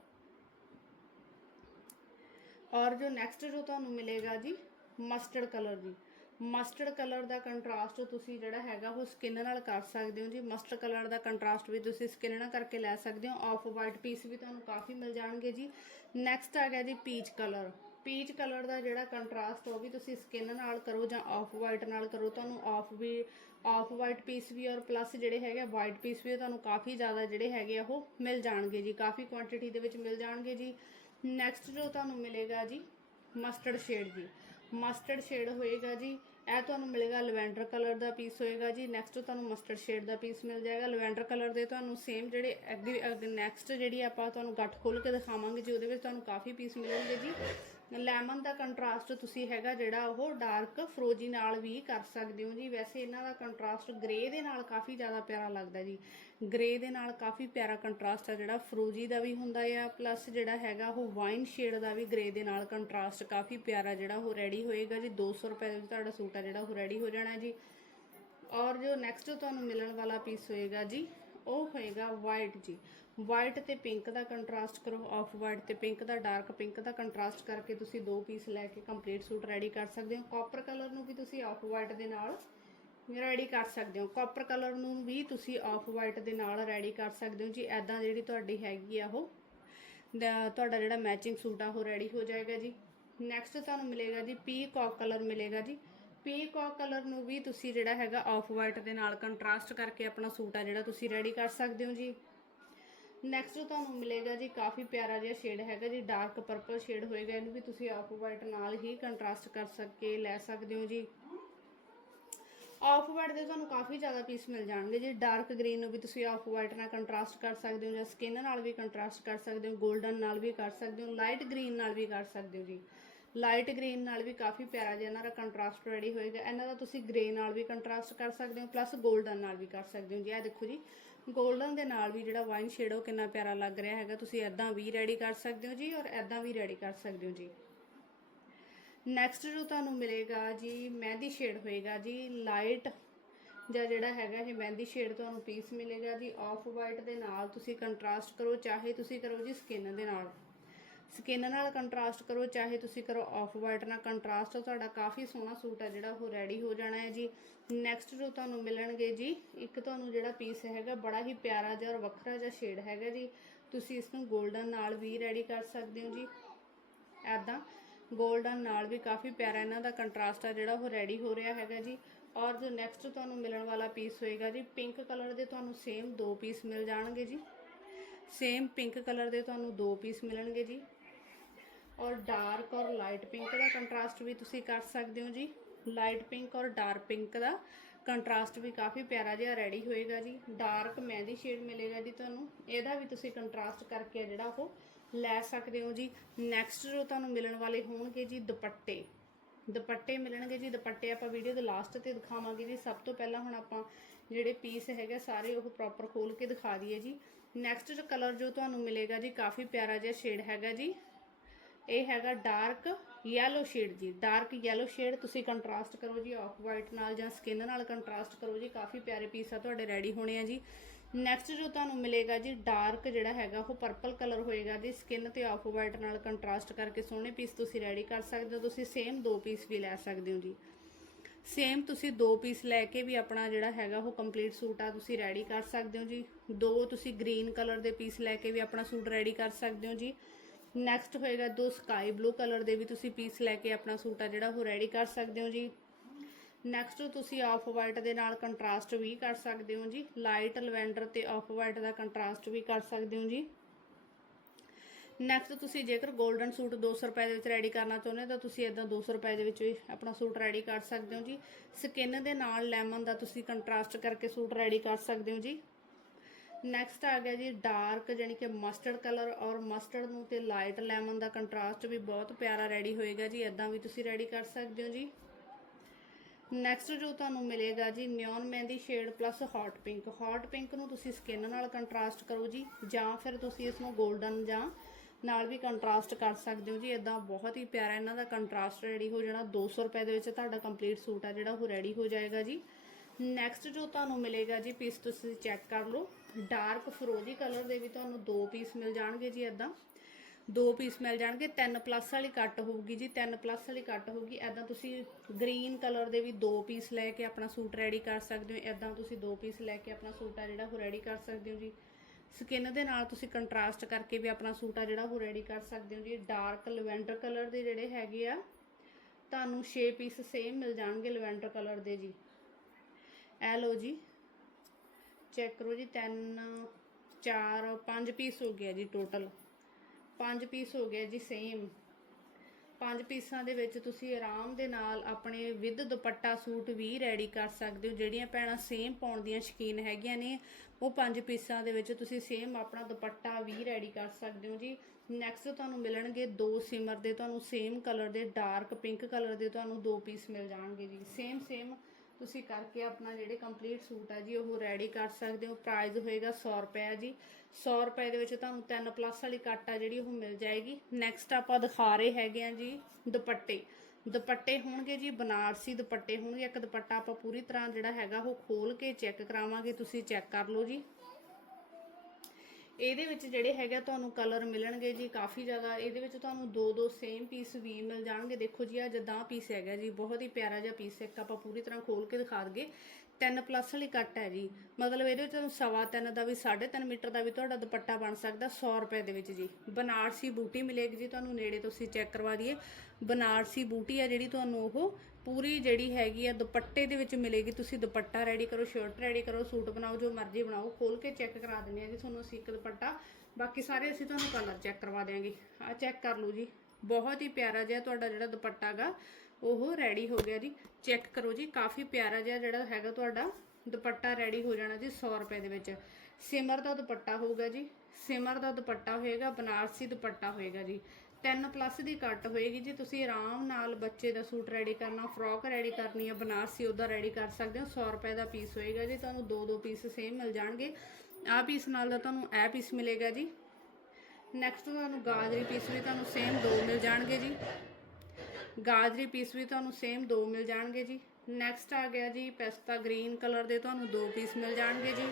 A: ਔਰ ਜੋ ਨੈਕਸਟ ਜੋ ਤੁਹਾਨੂੰ ਮਿਲੇਗਾ ਜੀ ਮਸਟਰਡ ਕਲਰ ਜੀ। ਮਸਟਰਡ ਕਲਰ ਦਾ ਕੰਟਰਾਸਟ ਤੁਸੀਂ ਜਿਹੜਾ ਹੈਗਾ ਉਹ ਸਕਿਨ ਨਾਲ ਕਰ ਸਕਦੇ ਹੋ ਜੀ। ਮਸਟਰਡ ਕਲਰ ਦਾ ਕੰਟਰਾਸਟ ਵੀ ਤੁਸੀਂ ਸਕਿਨ ਨਾਲ ਕਰਕੇ ਲੈ ਸਕਦੇ ਹੋ। ਆਫ ਵਾਈਟ ਪੀਸ ਵੀ ਤੁਹਾਨੂੰ ਕਾਫੀ ਮਿਲ ਜਾਣਗੇ ਜੀ। ਨੈਕਸਟ ਆ ਗਿਆ ਜੀ ਪੀਚ ਕਲਰ ਪੀਚ ਕਲਰ ਦਾ ਜਿਹੜਾ ਕੰਟਰਾਸਟ ਉਹ ਵੀ ਤੁਸੀਂ ਸਕਿਨ ਨਾਲ ਕਰੋ ਜਾਂ ਆਫ ਵਾਈਟ ਨਾਲ ਕਰੋ। ਤੁਹਾਨੂੰ ਆਫ ਵੀ ਆਫ ਵਾਈਟ ਪੀਸ ਵੀ ਔਰ ਪਲੱਸ ਜਿਹੜੇ ਹੈਗੇ ਵਾਈਟ ਪੀਸ ਵੀ ਤੁਹਾਨੂੰ ਕਾਫੀ ਜ਼ਿਆਦਾ ਜਿਹੜੇ ਹੈਗੇ ਆ ਉਹ ਮਿਲ ਜਾਣਗੇ ਜੀ। ਕਾਫੀ ਕੁਆਂਟੀਟੀ ਦੇ ਵਿੱਚ ਮਿਲ ਜਾਣਗੇ ਜੀ। ਨੈਕਸਟ ਜੋ ਤੁਹਾਨੂੰ ਮਿਲੇਗਾ ਜੀ ਮਸਟਰਡ ਸ਼ੇਡ ਜੀ। ਮਸਟਰਡ ਸ਼ੇਡ ਹੋਏਗਾ ਜੀ ਇਹ ਤੁਹਾਨੂੰ ਮਿਲੇਗਾ ਲਵੈਂਡਰ ਕਲਰ ਦਾ ਪੀਸ ਹੋਏਗਾ ਜੀ। ਨੈਕਸਟ ਤੁਹਾਨੂੰ ਮਸਟਰਡ ਸ਼ੇਡ ਦਾ ਪੀਸ ਮਿਲ ਜਾਏਗਾ। ਲਵੈਂਡਰ ਕਲਰ ਦੇ ਤੁਹਾਨੂੰ ਸੇਮ ਜਿਹੜੇ ਅੱਗੇ ਨੈਕਸਟ ਜਿਹੜੀ ਆਪਾਂ ਤੁਹਾਨੂੰ ਗੱਠ ਖੋਲ ਕੇ ਦਿਖਾਵਾਂਗੇ ਜੀ, ਉਹਦੇ ਵਿੱਚ ਤੁਹਾਨੂੰ ਕਾਫੀ ਪੀਸ ਮਿਲਣਗੇ ਜੀ। ਲੈਮਨ ਦਾ ਕੰਟਰਾਸਟ ਤੁਸੀਂ ਹੈਗਾ ਜਿਹੜਾ ਉਹ ਡਾਰਕ, ਫਰੋਜੀ ਨਾਲ ਵੀ ਕਰ ਸਕਦੇ ਹੋ ਜੀ। ਵੈਸੇ ਇਹਨਾਂ ਦਾ ਕੰਟਰਾਸਟ ਗ੍ਰੇ ਦੇ ਨਾਲ ਕਾਫੀ ਜ਼ਿਆਦਾ ਪਿਆਰਾ ਲੱਗਦਾ ਜੀ। ਗ੍ਰੇ ਦੇ ਨਾਲ ਕਾਫੀ ਪਿਆਰਾ ਕੰਟਰਾਸਟ ਆ ਜਿਹੜਾ ਫਰੋਜੀ ਦਾ ਵੀ ਹੁੰਦਾ ਆ, ਪਲੱਸ ਜਿਹੜਾ ਹੈਗਾ ਉਹ ਵਾਈਨ ਸ਼ੇਡ ਦਾ ਵੀ ਗ੍ਰੇ ਦੇ ਨਾਲ ਕੰਟਰਾਸਟ ਕਾਫੀ ਪਿਆਰਾ ਜਿਹੜਾ ਉਹ ਰੈਡੀ ਹੋਏਗਾ ਜੀ। 200 ਰੁਪਏ ਦੇ ਵਿੱਚ ਤੁਹਾਡਾ ਸੂਟ ਆ ਜਿਹੜਾ ਉਹ ਰੈਡੀ ਹੋ ਜਾਣਾ ਜੀ। ਔਰ ਜੋ ਨੈਕਸਟ ਤੁਹਾਨੂੰ ਮਿਲਣ ਵਾਲਾ ਪੀਸ ਹੋਏਗਾ ਜੀ, ਉਹ ਹੋਏਗਾ ਵਾਈਟ ਜੀ। ਵਾਈਟ ਤੇ ਪਿੰਕ ਦਾ ਕੰਟਰਾਸਟ ਕਰੋ ਆਫ ਵਾਈਟ ਤੇ ਪਿੰਕ ਦਾ ਡਾਰਕ ਪਿੰਕ ਦਾ ਕੰਟਰਾਸਟ ਕਰਕੇ ਤੁਸੀਂ ਦੋ ਪੀਸ ਲੈ ਕੇ ਕੰਪਲੀਟ ਸੂਟ ਰੈਡੀ ਕਰ ਸਕਦੇ ਹੋ। ਕਾਪਰ ਕਲਰ ਨੂੰ ਵੀ ਤੁਸੀਂ ਆਫ ਵਾਈਟ ਦੇ ਨਾਲ ਰੈਡੀ ਕਰ ਸਕਦੇ ਹੋ। ਕਾਪਰ ਕਲਰ ਨੂੰ ਵੀ ਤੁਸੀਂ ਆਫ ਵਾਈਟ ਦੇ ਨਾਲ ਰੈਡੀ ਕਰ ਸਕਦੇ ਹੋ। ਜੀ ਐਦਾਂ ਜਿਹੜੀ ਤੁਹਾਡੀ ਹੈਗੀ ਆ ਉਹ, ਦਾ- ਤੁਹਾਡਾ ਜਿਹੜਾ ਮੈਚਿੰਗ ਸੂਟ ਆ ਉਹ ਰੈਡੀ ਹੋ ਜਾਏਗਾ ਜੀ। ਨੈਕਸਟ ਤੁਹਾਨੂੰ ਮਿਲੇਗਾ ਜੀ ਪੀਕੌਕ ਕਲਰ ਮਿਲੇਗਾ ਜੀ। ਪੀਕੌਕ ਕਲਰ ਨੂੰ ਵੀ ਤੁਸੀਂ ਜਿਹੜਾ ਹੈਗਾ ਆਫ ਵਾਈਟ ਦੇ ਨਾਲ ਕੰਟਰਾਸਟ ਕਰਕੇ ਆਪਣਾ ਸੂਟ ਆ ਜਿਹੜਾ ਤੁਸੀਂ ਰੈਡੀ ਕਰ ਸਕਦੇ ਹੋ ਜੀ। ਨੈਕਸਟ ਤੁਹਾਨੂੰ ਮਿਲੇਗਾ ਜੀ, ਕਾਫੀ ਪਿਆਰਾ ਜਿਹਾ ਸ਼ੇਡ ਹੈਗਾ ਜੀ ਡਾਰਕ ਪਰਪਲ ਸ਼ੇਡ ਹੋਏਗਾ, ਇਹਨੂੰ ਵੀ ਤੁਸੀਂ ਆਫ ਵਾਈਟ ਨਾਲ ਹੀ ਕੰਟਰਾਸਟ ਕਰ ਸਕੇ, ਲੈ ਸਕਦੇ ਹੋ ਜੀ। ਆਫ ਵਾਈਟ ਦੇ ਤੁਹਾਨੂੰ ਕਾਫੀ ਜ਼ਿਆਦਾ ਪੀਸ ਮਿਲ ਜਾਣਗੇ ਜੀ ਡਾਰਕ ਗ੍ਰੀਨ ਨੂੰ ਵੀ ਤੁਸੀਂ ਆਫ ਵਾਈਟ ਨਾਲ ਕੰਟਰਾਸਟ ਕਰ ਸਕਦੇ ਹੋ ਜਾਂ ਸਕਿਨ ਨਾਲ ਵੀ ਕੰਟਰਾਸਟ ਕਰ ਸਕਦੇ ਹੋ 골ਡਨ ਨਾਲ ਵੀ ਕਰ ਸਕਦੇ ਹੋ ਲਾਈਟ ਗ੍ਰੀਨ ਨਾਲ ਵੀ ਕਰ ਸਕਦੇ ਹੋ ਜੀ। ਲਾਈਟ ਗ੍ਰੀਨ ਨਾਲ ਵੀ ਕਾਫੀ ਪਿਆਰਾ ਜਿਹਾ ਇਹਨਾਂ ਦਾ ਕੰਟਰਾਸਟ ਰੈਡੀ ਹੋਏਗਾ, ਇਹਨਾਂ ਦਾ ਤੁਸੀਂ ਗ੍ਰੇ ਨਾਲ ਵੀ ਕੰਟਰਾਸਟ ਕਰ ਸਕਦੇ ਹੋ ਪਲੱਸ 골ਡਨ ਨਾਲ ਵੀ ਕਰ ਸਕਦੇ ਹੋ ਜੀ। ਇਹ ਦੇਖੋ ਜੀ 골ਡਨ ਦੇ ਨਾਲ ਵੀ ਜਿਹੜਾ ਵਾਈਨ ਸ਼ੇਡ ਉਹ ਕਿੰਨਾ ਪਿਆਰਾ ਲੱਗ ਰਿਹਾ ਹੈਗਾ। ਤੁਸੀਂ ਐਦਾਂ ਵੀ ਰੈਡੀ ਕਰ ਸਕਦੇ ਹੋ ਜੀ ਔਰ ਐਦਾਂ ਵੀ ਰੈਡੀ ਕਰ ਸਕਦੇ ਹੋ ਜੀ। ਨੈਕਸਟ ਜੋ ਤੁਹਾਨੂੰ ਮਿਲੇਗਾ ਜੀ, ਮਹਿੰਦੀ ਸ਼ੇਡ ਹੋਏਗਾ ਜੀ ਲਾਈਟ ਜਾਂ ਜਿਹੜਾ ਹੈਗਾ ਇਹ ਮਹਿੰਦੀ ਸ਼ੇਡ ਤੁਹਾਨੂੰ ਪੀਸ ਮਿਲੇਗਾ ਜੀ। ਆਫ ਵਾਈਟ ਦੇ ਨਾਲ ਤੁਸੀਂ ਕੰਟਰਾਸਟ ਕਰੋ, ਚਾਹੇ ਤੁਸੀਂ ਕਰੋ ਜੀ ਸਕਿਨ ਦੇ ਨਾਲ। ਸਕਿਨ ਨਾਲ ਕੰਟਰਾਸਟ ਕਰੋ, ਚਾਹੇ ਤੁਸੀਂ ਕਰੋ ਆਫ ਵਾਈਟ ਨਾਲ ਕੰਟਰਾਸਟ, ਤੁਹਾਡਾ ਕਾਫੀ ਸੋਹਣਾ ਸੂਟ ਹੈ ਜਿਹੜਾ ਉਹ ਰੈਡੀ ਹੋ ਜਾਣਾ ਹੈ ਜੀ। ਨੈਕਸਟ ਜੋ ਤੁਹਾਨੂੰ ਮਿਲਣਗੇ ਜੀ, ਇੱਕ ਤੁਹਾਨੂੰ ਜਿਹੜਾ ਪੀਸ ਹੈਗਾ, ਬੜਾ ਹੀ ਪਿਆਰਾ ਜਿਹਾ ਔਰ ਵੱਖਰਾ ਜਿਹਾ ਸ਼ੇਡ ਹੈਗਾ ਜੀ। ਤੁਸੀਂ ਇਸ ਨੂੰ 골ਡਨ ਨਾਲ ਵੀ ਰੈਡੀ ਕਰ ਸਕਦੇ ਹੋ ਜੀ। ਐਦਾਂ 골ਡਨ ਨਾਲ ਵੀ ਕਾਫੀ ਪਿਆਰਾ ਇਹਨਾਂ ਦਾ ਕੰਟਰਾਸਟ ਆ ਜਿਹੜਾ ਉਹ ਰੈਡੀ ਹੋ ਰਿਹਾ ਹੈਗਾ ਜੀ। ਔਰ ਜੋ ਨੈਕਸਟ ਤੁਹਾਨੂੰ ਮਿਲਣ ਵਾਲਾ ਪੀਸ ਹੋਏਗਾ ਜੀ ਪਿੰਕ ਕਲਰ ਦੇ ਤੁਹਾਨੂੰ ਸੇਮ ਦੋ ਪੀਸ ਮਿਲ ਜਾਣਗੇ ਜੀ। ਸੇਮ ਪਿੰਕ ਕਲਰ ਦੇ ਤੁਹਾਨੂੰ ਦੋ ਪੀਸ ਮਿਲਣਗੇ ਜੀ। ਔਰ ਡਾਰਕ ਔਰ ਲਾਈਟ ਪਿੰਕ ਦਾ ਕੰਟਰਾਸਟ ਵੀ ਤੁਸੀਂ ਕਰ ਸਕਦੇ ਹੋ ਜੀ। ਲਾਈਟ ਪਿੰਕ ਔਰ ਡਾਰਕ ਪਿੰਕ ਦਾ ਕੰਟਰਾਸਟ ਵੀ ਕਾਫੀ ਪਿਆਰਾ ਜਿਹਾ ਰੈਡੀ ਹੋਏਗਾ ਜੀ। ਡਾਰਕ ਮਹਿੰਦੀ ਸ਼ੇਡ ਮਿਲੇਗਾ ਜੀ ਤੁਹਾਨੂੰ। ਇਹਦਾ ਵੀ ਤੁਸੀਂ ਕੰਟਰਾਸਟ ਕਰਕੇ ਜਿਹੜਾ ਉਹ ਲੈ ਸਕਦੇ ਹੋ ਜੀ। ਨੈਕਸਟ ਜੋ ਤੁਹਾਨੂੰ ਮਿਲਣ ਵਾਲੇ ਹੋਣਗੇ ਜੀ ਦੁਪੱਟੇ। ਦੁਪੱਟੇ ਮਿਲਣਗੇ ਜੀ। ਦੁਪੱਟੇ ਆਪਾਂ ਵੀਡੀਓ ਦੇ ਲਾਸਟ ਤੇ ਦਿਖਾਵਾਂਗੇ ਜੀ। ਸਭ ਤੋਂ ਪਹਿਲਾਂ ਹੁਣ ਆਪਾਂ ਜਿਹੜੇ ਪੀਸ ਹੈਗੇ ਸਾਰੇ ਉਹ ਪ੍ਰੋਪਰ ਖੋਲ ਕੇ ਦਿਖਾ ਦਈਏ ਜੀ। ਨੈਕਸਟ ਜੋ ਕਲਰ ਜੋ ਤੁਹਾਨੂੰ ਮਿਲੇਗਾ ਜੀ, ਕਾਫੀ ਪਿਆਰਾ ਜਿਹਾ ਸ਼ੇਡ ਹੈਗਾ ਜੀ। ਇਹ ਹੈਗਾ ਡਾਰਕ ਯੈਲੋ ਸ਼ੇਡ ਜੀ। ਡਾਰਕ ਯੈਲੋ ਸ਼ੇਡ ਤੁਸੀਂ ਕੰਟਰਾਸਟ ਕਰੋ ਜੀ ਆਫ ਵਾਈਟ ਨਾਲ ਜਾਂ ਸਕਿਨ ਨਾਲ ਕੰਟਰਾਸਟ ਕਰੋ ਜੀ। ਕਾਫੀ ਪਿਆਰੇ ਪੀਸ ਆ, ਤੁਹਾਡੇ ਰੈਡੀ ਹੋਣੇ ਆ ਜੀ। ਨੈਕਸਟ ਜੋ ਤੁਹਾਨੂੰ ਮਿਲੇਗਾ ਜੀ ਡਾਰਕ ਜਿਹੜਾ ਹੈਗਾ, ਉਹ ਪਰਪਲ ਕਲਰ ਹੋਏਗਾ ਜੀ। ਸਕਿਨ ਤੇ ਆਫ ਵਾਈਟ ਨਾਲ ਕੰਟਰਾਸਟ ਕਰਕੇ ਸੋਹਣੇ ਪੀਸ ਤੁਸੀਂ ਰੈਡੀ ਕਰ ਸਕਦੇ ਹੋ। ਤੁਸੀਂ ਸੇਮ ਦੋ ਪੀਸ ਵੀ ਲੈ ਸਕਦੇ ਹੋ ਜੀ। ਸੇਮ ਤੁਸੀਂ ਦੋ ਪੀਸ ਲੈ ਕੇ ਵੀ ਆਪਣਾ ਜਿਹੜਾ ਹੈਗਾ, ਉਹ ਕੰਪਲੀਟ ਸੂਟ ਆ, ਤੁਸੀਂ ਰੈਡੀ ਕਰ ਸਕਦੇ ਹੋ ਜੀ। ਦੋ ਤੁਸੀਂ ਗ੍ਰੀਨ ਕਲਰ ਦੇ ਪੀਸ ਲੈ ਕੇ ਵੀ ਆਪਣਾ ਸੂਟ ਰੈਡੀ ਕਰ ਸਕਦੇ ਹੋ ਜੀ। ਨੈਕਸਟ ਹੋਏਗਾ ਦੋ ਸਕਾਈ ਬਲੂ ਕਲਰ ਦੇ ਵੀ ਤੁਸੀਂ ਪੀਸ ਲੈ ਕੇ ਆਪਣਾ ਸੂਟ ਆ ਜਿਹੜਾ ਉਹ ਰੈਡੀ ਕਰ ਸਕਦੇ ਹੋ ਜੀ। ਨੈਕਸਟ ਤੁਸੀਂ ਆਫ ਵਾਈਟ ਦੇ ਨਾਲ ਕੰਟਰਾਸਟ ਵੀ ਕਰ ਸਕਦੇ ਹੋ ਜੀ। ਲਾਈਟ ਲਵੈਂਡਰ ਤੇ ਆਫ ਵਾਈਟ ਦਾ ਕੰਟਰਾਸਟ ਵੀ ਕਰ ਸਕਦੇ ਹੋ ਜੀ। ਨੈਕਸਟ ਤੁਸੀਂ ਜੇਕਰ 골ਡਨ ਸੂਟ 200 ਰੁਪਏ ਦੇ ਵਿੱਚ ਰੈਡੀ ਕਰਨਾ ਚਾਹੁੰਦੇ ਹੋ ਤਾਂ ਤੁਸੀਂ ਇਦਾਂ 200 ਰੁਪਏ ਦੇ ਵਿੱਚ ਵੀ ਆਪਣਾ ਸੂਟ ਰੈਡੀ ਕਰ ਸਕਦੇ ਹੋ ਜੀ। ਸਕਿਨ ਦੇ ਨਾਲ ਲੈਮਨ ਦਾ ਤੁਸੀਂ ਕੰਟਰਾਸਟ ਕਰਕੇ ਸੂਟ ਰੈਡੀ ਕਰ ਸਕਦੇ ਹੋ ਜੀ। ਨੈਕਸਟ ਆ ਗਿਆ ਜੀ ਡਾਰਕ ਜਾਨੀ ਕਿ ਮਸਟਰਡ ਕਲਰ ਔਰ ਮਸਟਰਡ ਨੂੰ ਤੇ ਲਾਈਟ ਲੈਮਨ ਦਾ ਕੰਟਰਾਸਟ ਵੀ ਬਹੁਤ ਪਿਆਰਾ ਰੈਡੀ ਹੋਏਗਾ ਜੀ ਇਦਾਂ ਵੀ ਤੁਸੀਂ ਰੈਡੀ ਕਰ ਸਕਦੇ ਹੋ ਜੀ। ਨੈਕਸਟ ਜੋ ਤੁਹਾਨੂੰ ਮਿਲੇਗਾ ਜੀ neon mehndi shade plus hot pink hot pink ਨੂੰ ਤੁਸੀਂ ਸਕਿਨ ਨਾਲ ਕੰਟਰਾਸਟ ਕਰੋ ਜੀ, ਜਾਂ ਫਿਰ ਤੁਸੀਂ ਇਸ ਨੂੰ 골ਡਨ ਜਾਂ ਨਾਲ ਵੀ ਕੰਟਰਾਸਟ ਕਰ ਸਕਦੇ ਹੋ ਜੀ ਇਦਾਂ ਬਹੁਤ ਹੀ ਪਿਆਰਾ ਇਹਨਾਂ ਦਾ ਕੰਟਰਾਸਟ ਰੈਡੀ ਹੋ ਜਾਣਾ। 200 ਰੁਪਏ ਦੇ ਵਿੱਚ ਤੁਹਾਡਾ ਕੰਪਲੀਟ ਸੂਟ ਆ ਜਿਹੜਾ ਉਹ ਰੈਡੀ ਹੋ ਜਾਏਗਾ ਜੀ। ਨੈਕਸਟ ਜੋ ਤੁਹਾਨੂੰ ਮਿਲੇਗਾ ਜੀ ਪੀਸ ਤੁਸੀਂ ਚੈੱਕ ਕਰ ਲਓ। ਡਾਰਕ ਫਰੋਜ਼ੀ ਕਲਰ ਦੇ ਵੀ ਤੁਹਾਨੂੰ ਦੋ ਪੀਸ ਮਿਲ ਜਾਣਗੇ ਜੀ ਇਦਾਂ ਦੋ ਪੀਸ ਮਿਲ ਜਾਣਗੇ 3 ਪਲੱਸ ਵਾਲੀ ਕੱਟ ਹੋਊਗੀ ਜੀ 3 ਪਲੱਸ ਵਾਲੀ ਕੱਟ ਹੋਊਗੀ। ਐਦਾਂ ਤੁਸੀਂ ਗ੍ਰੀਨ ਕਲਰ ਦੇ ਵੀ ਦੋ ਪੀਸ ਲੈ ਕੇ ਆਪਣਾ ਸੂਟ ਰੈਡੀ ਕਰ ਸਕਦੇ ਹੋ। ਐਦਾਂ ਤੁਸੀਂ ਦੋ ਪੀਸ ਲੈ ਕੇ ਆਪਣਾ ਸੂਟ ਆ ਜਿਹੜਾ ਉਹ ਰੈਡੀ ਕਰ ਸਕਦੇ ਹੋ ਜੀ। ਸਕਿਨ ਦੇ ਨਾਲ ਤੁਸੀਂ ਕੰਟਰਾਸਟ ਕਰਕੇ ਵੀ ਆਪਣਾ ਸੂਟ ਆ ਜਿਹੜਾ ਉਹ ਰੈਡੀ ਕਰ ਸਕਦੇ ਹੋ ਜੀ। ਡਾਰਕ ਲਵੈਂਡਰ ਕਲਰ ਦੇ ਜਿਹੜੇ ਹੈਗੇ ਆ, ਤੁਹਾਨੂੰ 6 ਪੀਸ ਸੇਮ ਮਿਲ ਜਾਣਗੇ ਲਵੈਂਡਰ ਕਲਰ ਦੇ ਜੀ। ਇਹ ਲਓ ਜੀ ਚੈੱਕ ਕਰੋ ਜੀ 3 4 5 ਪੀਸ ਹੋ ਗਿਆ ਜੀ ਟੋਟਲ ਪੰਜ ਪੀਸ ਹੋ ਗਿਆ ਜੀ ਸੇਮ ਪੰਜ ਪੀਸਾਂ ਦੇ ਵਿੱਚ ਤੁਸੀਂ ਆਰਾਮ ਦੇ ਨਾਲ ਆਪਣੇ ਵਿਦ ਦੁਪੱਟਾ ਸੂਟ ਵੀ ਰੈਡੀ ਕਰ ਸਕਦੇ ਹੋ। ਜਿਹੜੀਆਂ ਭੈਣਾਂ ਸੇਮ ਪਾਉਣ ਦੀਆਂ ਸ਼ਕੀਨ ਹੈਗੀਆਂ ਨੇ, ਉਹ ਪੰਜ ਪੀਸਾਂ ਦੇ ਵਿੱਚ ਤੁਸੀਂ ਸੇਮ ਆਪਣਾ ਦੁਪੱਟਾ ਵੀ ਰੈਡੀ ਕਰ ਸਕਦੇ ਹੋ ਜੀ। ਨੈਕਸਟ ਤੁਹਾਨੂੰ ਮਿਲਣਗੇ ਦੋ ਸਿਮਰ ਦੇ, ਤੁਹਾਨੂੰ ਸੇਮ ਕਲਰ ਦੇ ਡਾਰਕ ਪਿੰਕ ਕਲਰ ਦੇ ਤੁਹਾਨੂੰ ਦੋ ਪੀਸ ਮਿਲ ਜਾਣਗੇ ਜੀ। ਸੇਮ ਸੇਮ ਤੁਸੀਂ ਕਰਕੇ ਆਪਣਾ ਜਿਹੜੇ ਕੰਪਲੀਟ ਸੂਟ ਆ ਜੀ, ਉਹ ਰੈਡੀ ਕਰ ਸਕਦੇ ਹੋ। ਪ੍ਰਾਈਸ ਹੋਏਗਾ 100 ਰੁਪਏ ਜੀ। 100 ਰੁਪਏ ਦੇ ਵਿੱਚ ਤੁਹਾਨੂੰ 3 ਪਲੱਸ ਵਾਲੀ ਕੱਟ ਆ ਜਿਹੜੀ, ਉਹ ਮਿਲ ਜਾਏਗੀ। ਨੈਕਸਟ ਆਪਾਂ ਦਿਖਾ ਰਹੇ ਹੈਗੇ ਆ ਜੀ, ਦੁਪੱਟੇ। ਦੁਪੱਟੇ ਹੋਣਗੇ ਜੀ, ਬਨਾਰਸੀ ਦੁਪੱਟੇ ਹੋਣਗੇ। ਇੱਕ ਦੁਪੱਟਾ ਆਪਾਂ ਪੂਰੀ ਤਰ੍ਹਾਂ ਜਿਹੜਾ ਹੈਗਾ, ਉਹ ਖੋਲ ਕੇ ਚੈੱਕ ਕਰਾਵਾਂਗੇ। ਤੁਸੀਂ ਚੈੱਕ ਕਰ ਲਓ ਜੀ। ਇਹਦੇ ਵਿੱਚ ਜਿਹੜੇ ਹੈਗਾ ਤੁਹਾਨੂੰ ਕਲਰ ਮਿਲਣਗੇ ਜੀ, ਕਾਫੀ ਜ਼ਿਆਦਾ। ਇਹਦੇ ਵਿੱਚ ਤੁਹਾਨੂੰ ਦੋ ਦੋ ਸੇਮ ਪੀਸ ਵੀ ਮਿਲ ਜਾਣਗੇ। ਦੇਖੋ ਜੀ ਆ ਜਦਾਂ ਪੀਸ ਹੈਗਾ ਜੀ, ਬਹੁਤ ਹੀ ਪਿਆਰਾ ਜਿਹਾ ਪੀਸ ਇੱਕ ਆਪਾਂ ਪੂਰੀ ਤਰ੍ਹਾਂ ਖੋਲ ਕੇ ਦਿਖਾ ਦਈਏ। 3 ਪਲੱਸ ਵਾਲੀ ਕੱਟ ਹੈ ਜੀ। ਮਤਲਬ ਇਹਦੇ ਵਿੱਚ ਤੁਹਾਨੂੰ ਸਵਾ ਤਿੰਨ ਦਾ ਵੀ 3.5 ਮੀਟਰ ਦਾ ਵੀ ਤੁਹਾਡਾ ਦੁਪੱਟਾ ਬਣ ਸਕਦਾ 100 ਰੁਪਏ ਦੇ ਵਿੱਚ ਜੀ। ਬਨਾਰਸੀ ਬੂਟੀ ਮਿਲੇਗੀ ਜੀ, ਤੁਹਾਨੂੰ ਨੇੜੇ ਤੋਂ ਅਸੀਂ ਚੈੱਕ ਕਰਵਾ ਦਈਏ। ਬਨਾਰਸੀ ਬੂਟੀ ਆ ਜਿਹੜੀ ਤੁਹਾਨੂੰ ਉਹ ਪੂਰੀ ਜਿਹੜੀ ਹੈਗੀ ਆ ਦੁਪੱਟੇ ਦੇ ਵਿੱਚ ਮਿਲੇਗੀ। ਤੁਸੀਂ ਦੁਪੱਟਾ ਰੈਡੀ ਕਰੋ ਸ਼ਰਟ ਰੈਡੀ ਕਰੋ, ਸੂਟ ਬਣਾਓ, ਜੋ ਮਰਜ਼ੀ ਬਣਾਓ ਖੋਲ ਕੇ ਚੈੱਕ ਕਰਾ ਦਿੰਦੇ ਆ ਜੀ ਤੁਹਾਨੂੰ ਅਸੀਂ ਇੱਕ ਦੁਪੱਟਾ। ਬਾਕੀ ਸਾਰੇ ਅਸੀਂ ਤੁਹਾਨੂੰ ਕਲਰ ਚੈੱਕ ਕਰਵਾ ਦਿਆਂਗੇ। ਆ ਚੈੱਕ ਕਰ ਲਓ ਜੀ। ਬਹੁਤ ਹੀ ਪਿਆਰਾ ਜਿਹਾ ਤੁਹਾਡਾ ਜਿਹੜਾ ਦੁਪੱਟਾ ਗਾ, ਉਹ ਰੈਡੀ ਹੋ ਗਿਆ ਜੀ। ਚੈੱਕ ਕਰੋ ਜੀ, ਕਾਫੀ ਪਿਆਰਾ ਜਿਹਾ ਜਿਹੜਾ ਹੈਗਾ ਤੁਹਾਡਾ ਦੁਪੱਟਾ ਰੈਡੀ ਹੋ ਜਾਣਾ ਜੀ 100 ਰੁਪਏ ਦੇ ਵਿੱਚ। ਸਿਮਰ ਦਾ ਦੁਪੱਟਾ ਹੋਊਗਾ ਜੀ। ਸਿਮਰ ਦਾ ਦੁਪੱਟਾ ਹੋਏਗਾ, ਬਨਾਰਸੀ ਦੁਪੱਟਾ ਹੋਏਗਾ ਜੀ। 10 ਪਲੱਸ ਦੀ ਕੱਟ ਹੋਏਗੀ, ਜੀ ਤੁਸੀਂ ਆਰਾਮ ਨਾਲ ਬੱਚੇ ਦਾ ਸੂਟ ਰੈਡੀ ਕਰਨਾ ਫਰੋਕ ਰੈਡੀ ਕਰਨੀ ਹੈ ਬਨਾਰਸੀ ਉਹਦਾ ਰੈਡੀ ਕਰ ਸਕਦੇ ਹੋ 100 ਰੁਪਏ ਦਾ ਪੀਸ ਹੋਏਗਾ ਜੀ, ਤੁਹਾਨੂੰ ਦੋ ਦੋ ਪੀਸ ਸੇਮ ਮਿਲ ਜਾਣਗੇ। ਆਹ ਪੀਸ ਨਾਲ ਦਾ ਤੁਹਾਨੂੰ ਇਹ ਪੀਸ ਮਿਲੇਗਾ ਜੀ। ਨੈਕਸਟ ਤੁਹਾਨੂੰ ਗਾਜਰੀ ਪੀਸ ਵੀ ਤੁਹਾਨੂੰ ਸੇਮ ਦੋ ਮਿਲ ਜਾਣਗੇ ਜੀ। ਗਾਜਰੀ ਪੀਸ ਵੀ ਤੁਹਾਨੂੰ ਸੇਮ ਦੋ ਮਿਲ ਜਾਣਗੇ ਜੀ। ਨੈਕਸਟ ਆ ਗਿਆ ਜੀ, ਪਿਸਤਾ ਗ੍ਰੀਨ ਕਲਰ ਦੇ ਤੁਹਾਨੂੰ ਦੋ ਪੀਸ ਮਿਲ ਜਾਣਗੇ ਜੀ।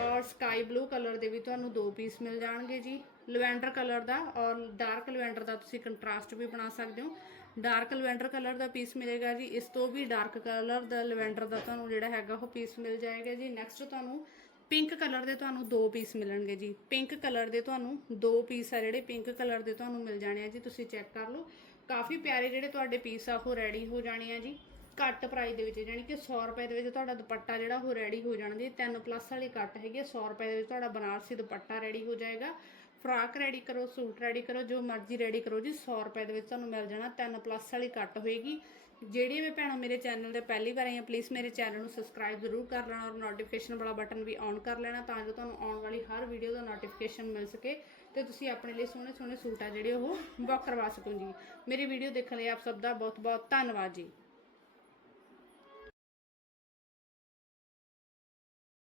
A: ਔਰ ਸਕਾਈ ਬਲੂ ਕਲਰ ਦੇ ਵੀ ਤੁਹਾਨੂੰ ਦੋ ਪੀਸ ਮਿਲ ਜਾਣਗੇ ਜੀ। ਲਵੈਂਡਰ ਕਲਰ ਦਾ ਔਰ ਡਾਰਕ ਲਵੈਂਡਰ ਦਾ ਤੁਸੀਂ ਕੰਟਰਾਸਟ ਵੀ ਬਣਾ ਸਕਦੇ ਹੋ। ਡਾਰਕ ਲਵੈਂਡਰ ਕਲਰ ਦਾ ਪੀਸ ਮਿਲੇਗਾ ਜੀ। ਇਸ ਤੋਂ ਵੀ ਡਾਰਕ ਕਲਰ ਦਾ ਲਵੈਂਡਰ ਦਾ ਤੁਹਾਨੂੰ ਜਿਹੜਾ ਹੈਗਾ ਉਹ ਪੀਸ ਮਿਲ ਜਾਏਗਾ ਜੀ। ਨੈਕਸਟ ਤੁਹਾਨੂੰ ਪਿੰਕ ਕਲਰ ਦੇ ਤੁਹਾਨੂੰ ਦੋ ਪੀਸ ਮਿਲਣਗੇ ਜੀ। ਪਿੰਕ ਕਲਰ ਦੇ ਤੁਹਾਨੂੰ ਦੋ ਪੀਸ ਆ ਜਿਹੜੇ। ਪਿੰਕ ਕਲਰ ਦੇ ਤੁਹਾਨੂੰ ਮਿਲ ਜਾਣੇ ਆ ਜੀ। ਤੁਸੀਂ ਚੈੱਕ ਕਰ ਲਓ। ਕਾਫੀ ਪਿਆਰੇ ਜਿਹੜੇ ਤੁਹਾਡੇ ਪੀਸ ਆ ਉਹ ਰੈਡੀ ਹੋ ਜਾਣੇ ਆ ਜੀ। ਘੱਟ ਪ੍ਰਾਈਸ ਦੇ ਵਿੱਚ ਯਾਨੀ ਕਿ 100 ਰੁਪਏ ਦੇ ਵਿੱਚ ਤੁਹਾਡਾ ਦੁਪੱਟਾ ਜਿਹੜਾ ਉਹ ਰੈਡੀ ਹੋ ਜਾਣਾ ਜੀ 3 ਪਲੱਸ ਵਾਲੀ ਕੱਟ ਹੈਗੀ ਹੈ 100 ਰੁਪਏ ਦੇ ਵਿੱਚ ਤੁਹਾਡਾ ਬਨਾਰਸੀ ਦੁਪੱਟਾ ਰੈਡੀ ਹੋ ਜਾਏਗਾ। ਫਰਾਕ ਰੈਡੀ ਕਰੋ, ਸੂਟ ਰੈਡੀ ਕਰੋ, ਜੋ ਮਰਜ਼ੀ ਰੈਡੀ ਕਰੋ ਜੀ 100 ਰੁਪਏ ਦੇ ਵਿੱਚ ਤੁਹਾਨੂੰ ਮਿਲ ਜਾਣਾ 3 ਪਲੱਸ ਵਾਲੀ ਕੱਟ ਹੋਏਗੀ। ਜਿਹੜੀਆਂ ਵੀ ਭੈਣਾਂ ਮੇਰੇ ਚੈਨਲ ਤੇ ਪਹਿਲੀ ਵਾਰ ਆਈਆਂ ਪਲੀਜ਼ ਮੇਰੇ ਚੈਨਲ ਨੂੰ ਸਬਸਕ੍ਰਾਈਬ ਜ਼ਰੂਰ ਕਰ ਲੈਣਾ ਔਰ ਨੋਟੀਫਿਕੇਸ਼ਨ ਵਾਲਾ ਬਟਨ ਵੀ ਔਨ ਕਰ ਲੈਣਾ ਤਾਂ ਜੋ ਤੁਹਾਨੂੰ ਆਉਣ ਵਾਲੀ ਹਰ ਵੀਡੀਓ ਦਾ ਨੋਟੀਫਿਕੇਸ਼ਨ ਮਿਲ ਸਕੇ ਤੇ ਤੁਸੀਂ ਆਪਣੇ ਲਈ ਸੋਹਣੇ ਸੋਹਣੇ ਸੂਟ ਆ ਜਿਹੜੇ ਉਹ ਬੁੱਕ ਕਰਵਾ ਸਕੋ ਜੀ। ਮੇਰੀ ਵੀਡੀਓ ਦੇਖਣ ਲਈ ਆਪ ਸਭ ਦਾ ਬਹੁਤ ਬਹੁਤ ਧੰਨਵਾਦ ਜੀ।